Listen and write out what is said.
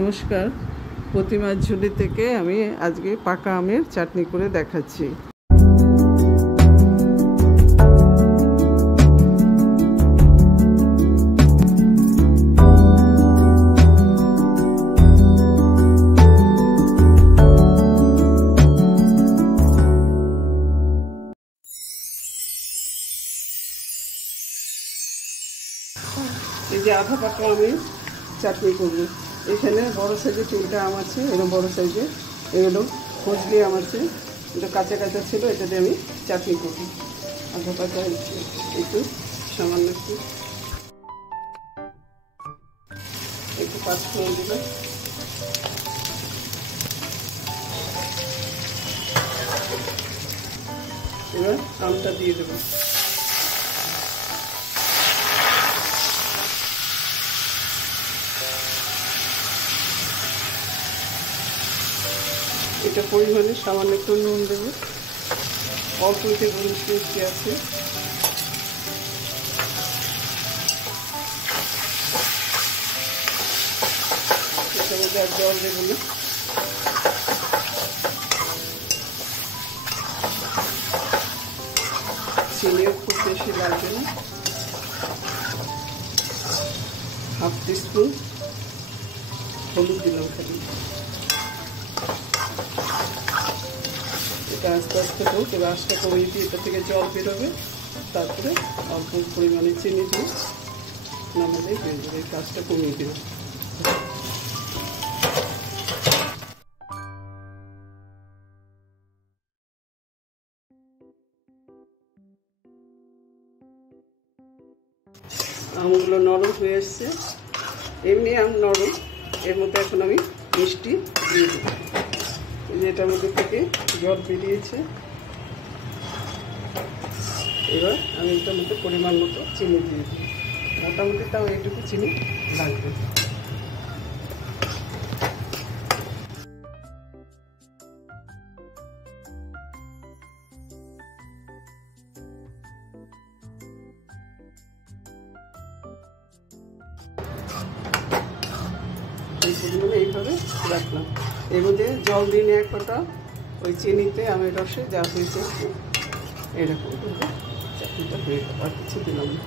নমস্কার, প্রতিমার ঝুলি থেকে আমি আজকে পাকা আমের চাটনি করে দেখাচ্ছি। এই যে আধা পাকা আমের চাটনি করবো। এখানে বড় সাইজের 3টা আম আছে, এরকম বড় সাইজের। এগুলো ফজলি আম আছে, এটা কাঁচা কাঁচা ছিল, এটাতে আমি চাটনি করব। আধা পাকা একটু সামান্য একটু 5 ফোড়ন দিলাম। এবার আমটা দিয়ে দেবো। এটা পরিমাণে সামান্য একটু নুন দেবো, অল্প একটু গোলমরিচ মিষ্টি আছে, এটার মধ্যে আর জল দেবো না। চিনিও খুব বেশি লাগবে না, হাফ টিস্পুন হলুদ দিলাম খালি। এটা আস্তে আস্তে হোক, এবার আঁচটা কমিয়ে দিয়ে এটা থেকে জল বেরোবে, তারপরে অল্প পরিমাণে চিনি দিয়ে নামালেই হয়ে যাবে। এই কাজটা কমিয়ে দেবে। আমগুলো নরম হয়ে এসছে, এমনি আম নরম। এর মধ্যে এখন আমি মিষ্টি দিয়ে দেবো। এটার মধ্যে থেকে জল বেরিয়েছে। এবার আমি এটার মধ্যে পরিমাণ মতো চিনি দিয়ে দিই। মোটামুটি তাও এইটুকু চিনি লাগবে। এই পরিমাণে এইভাবে রাখলাম। এর মধ্যে জল দিন এক ফোঁটা, ওই চিনিতে আমের রসে যা হয়েছে এরকম চাটনিটা হয়ে গেল, আর কিছু দিলাম না।